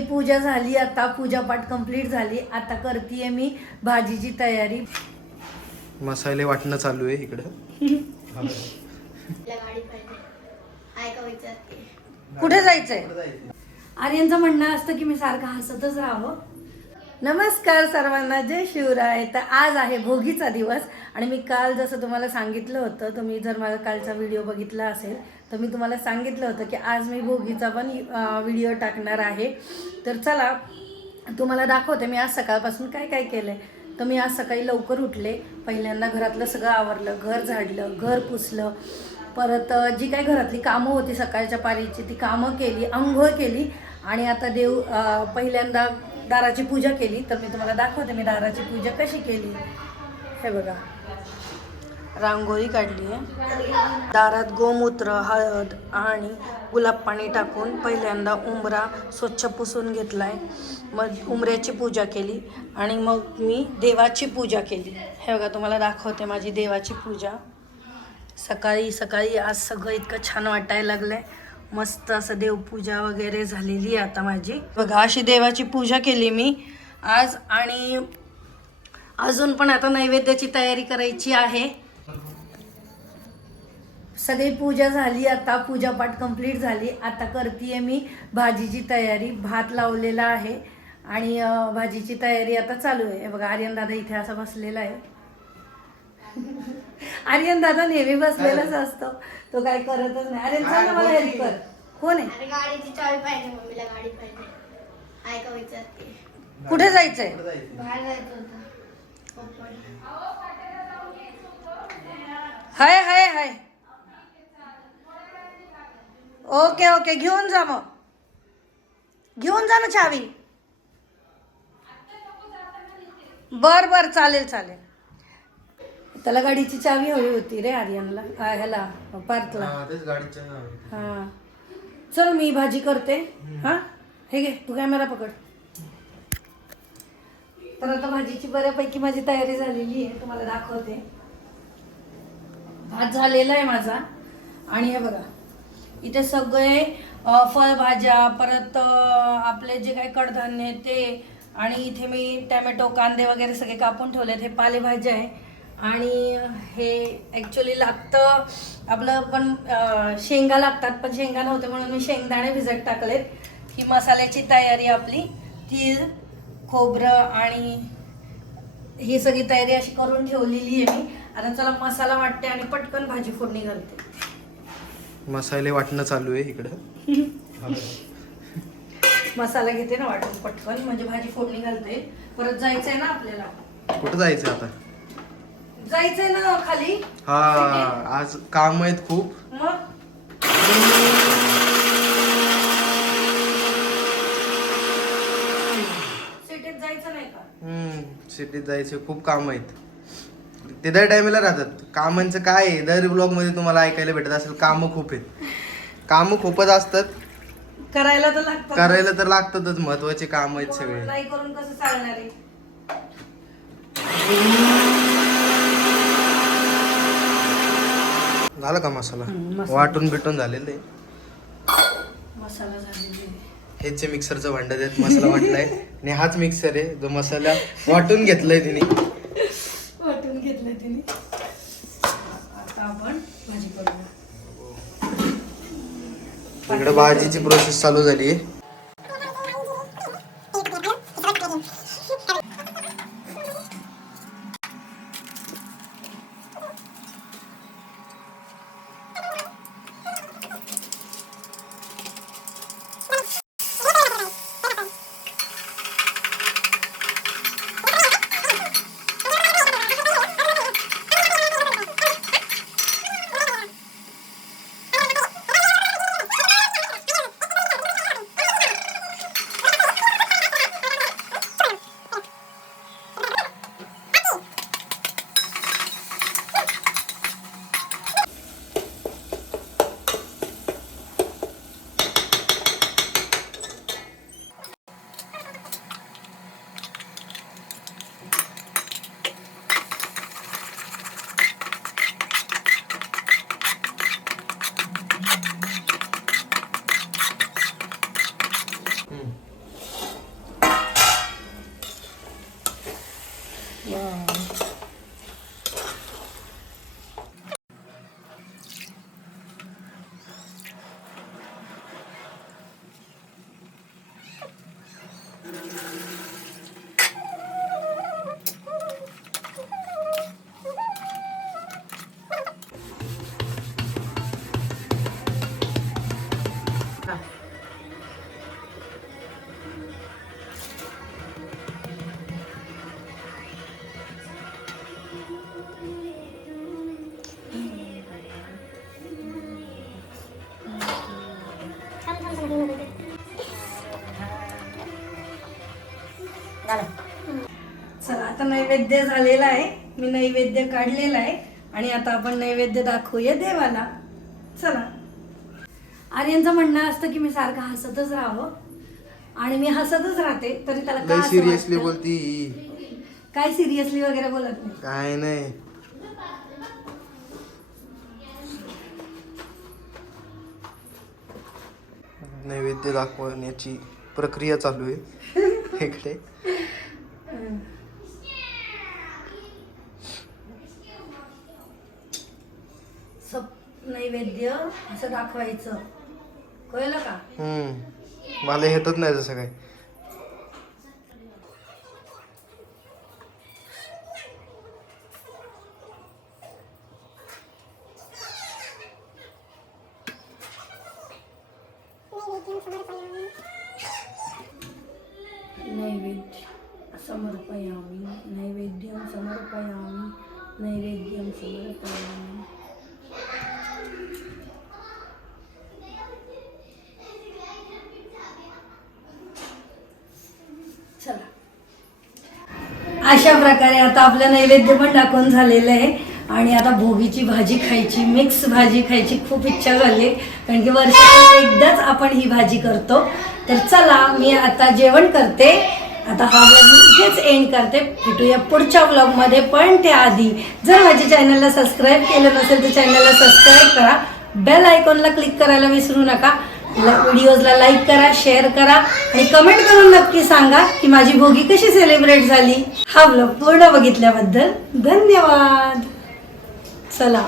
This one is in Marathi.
पूजा झाली, आता पूजापाठ कंप्लीट झाली. आता करतेय मी भाजीची तयारी. मसाले वाटणं चालू आहे इकडं. कुठे जायचंय? आर्यनचं म्हणणं असतं की मी सारखं हसतच राहावं. नमस्कार सर्वांना, जय शिवराय. तर आज आहे भोगीचा दिवस आणि मी काल जसं तुम्हाला सांगितलं होतं, तुम्ही जर माझा कालचा व्हिडिओ बघितला असेल तर मी तुम्हाला सांगितलं होतं की आज मी भोगीचा पण व्हिडिओ टाकणार आहे. तर चला तुम्हाला दाखवते मी आज सकाळपासून काय काय केलं आहे. तर मी आज सकाळी लवकर उठले. पहिल्यांदा घरातलं सगळं आवरलं, घर झाडलं, घर पुसलं, परत जी काही घरातली कामं होती सकाळच्या पारीची ती कामं केली, अंघोळ केली आणि आता पहिल्यांदा दाराची पूजा केली. तर मी तुम्हाला दाखवते मी दाराची पूजा कशी केली. हे बघा, रांगोळी काढली आहे. दारात गोमूत्र, हळद आणि गुलाब पाणी टाकून पहिल्यांदा उंबरा स्वच्छ पुसून घेतलाय. मग उंबऱ्याची पूजा केली आणि मग मी देवाची पूजा केली. हे बघा, तुम्हाला दाखवते माझी देवाची पूजा. सकाळी सकाळी आज सगळं इतकं छान वाटायला लागलंय. मस्त असं देवपूजा वगैरे झालेली आहे आता माझी. बघा, अशी देवाची पूजा केली मी आज. आणि अजून पण आता नैवेद्याची तयारी करायची आहे. सगळी पूजा झाली, आता पूजापाठ कंप्लीट झाली. आता करतेय मी भाजीची तयारी. भात लावलेला आहे आणि भाजीची तयारी आता चालू आहे. बघा, आर्यन दादा इथे असा बसलेला आहे. आर्यन दादा नेहमी बसलेलाच असतो, तो काय करतच नाही. आर्यन चल ना, मला हेल्प कर. कोण आहे? गाडीची चावी पाहिजे, मम्मीला गाडी पाहिजे. आहे का विचारते? कुठे जायचंय? बाहेर जायचं होतं. हाय हाय हाय. ओके ओके, घेऊन जा. मग घेऊन जा ना चावी. बर बर, चालेल चालेल. त्याला गाडीची चावी हवी होती रे आर्यनला, ह्याला पार्थला. हां, चल मी भाजी करते. हां, हे घे, तू कॅमेरा पकड. तर आता भाजीची बऱ्यापैकी माझी तयारी झालेली आहे, तुम्हाला दाखवते. भात झालेला आहे माझा. आणि हे बघा, इथे सगळे फळभाज्या, परत आपले जे काही कडधान्य आहे ते, आणि इथे मी टॅमॅटो, कांदे वगैरे सगळे कापून ठेवलेत. हे पालेभाज्या आहे. आणि हे ॲक्च्युली लागतं आपलं, पण शेंगा लागतात, पण शेंगा नव्हते म्हणून मी शेंगदाणे भिजत टाकलेत. ही मसाल्याची तयारी आपली, तीळ, खोबरं आणि ही सगळी तयारी अशी करून ठेवलेली आहे मी. आता चला मसाला वाटते आणि पटकन भाजी फोडणी घालते. मसाले वाटणं चालू आहे इकडं. मसाला घेते ना वाटून पटकन, म्हणजे भाजी फोडणी घालते. परत जायचंय ना आपल्याला. कुठं जायचं आता? जायचंय ना खाली. हा, आज काम आहेत खूप. मग सिटीत जायचं नाही का? सिटीत जायचे खूप काम आहेत. ते दर टायमेला राहतात. कामांचं काय आहे, दर ब्लॉग मध्ये तुम्हाला ऐकायला भेटत असेल. कामं खूप आहेत, कामं खूपच असतात. करायला तर लागतं, करायला तर लागतातच. महत्वाचे काम आहेत सगळे. नाही करून कसं चालणार आहे. झालं का मसाला? वाटून बिटून झालेलं आहे. मसाला झालेला आहे. हेच मिक्सरचं भांडं देत मसाला वाटलाय. आणि हाच मिक्सर आहे जो मसाला वाटून घेतलाय तिने. वाटून घेतलंय तिने. आता आपण भाजी करूया. इकडे भाजीची प्रोसेस चालू झाली आहे. चला आता नैवेद्य झालेला आहे. मी नैवेद्य काढलेला आहे आणि आता आपण नैवेद्य दाखवूया देवाला. चला. आर्यनचं म्हणणं असतं की मी सारखं हसतच राहावं आणि मी हसतच राहते, तरी त्याला का असं सिरियसली वाटतं? बोलती. काय सिरियसली वगैरे बोलत नाही. काय नाही. नैवेद्य दाखवण्याची प्रक्रिया चालू आहे इकडे. नैवेद्य असं दाखवायचं, कळलं का? मला येतच नाही जसं काय. नैवेद्य समर्पयामि, नैवेद्यं समर्पयामि, नैवेद्यं समर्पयामि. चला. अशा प्रकारे आता आपलं नैवेद्य पण टाकून झालेलं आहे आणि आता भोगीची भाजी खायची, मिक्स भाजी खायची खूप इच्छा झाली, कारण की वर्षातून एकदाच आपण ही भाजी करतो. तर चला मी आता जेवण करते. आता हा व्लॉग मी इथेच एंड करते. भेटूया पुढच्या व्लॉगमध्ये, पण त्याआधी जर माझ्या चॅनलला सबस्क्राईब केलं नसेल तर चॅनलला सबस्क्राईब करा, बेल आयकॉनला क्लिक करायला विसरू नका. व्हिडिओजला लाईक करा, शेअर करा आणि कमेंट करून नक्की सांगा की माझी भोगी कशी सेलिब्रेट झाली. हा व्लॉग पूर्ण बघितल्याबद्दल धन्यवाद. चला.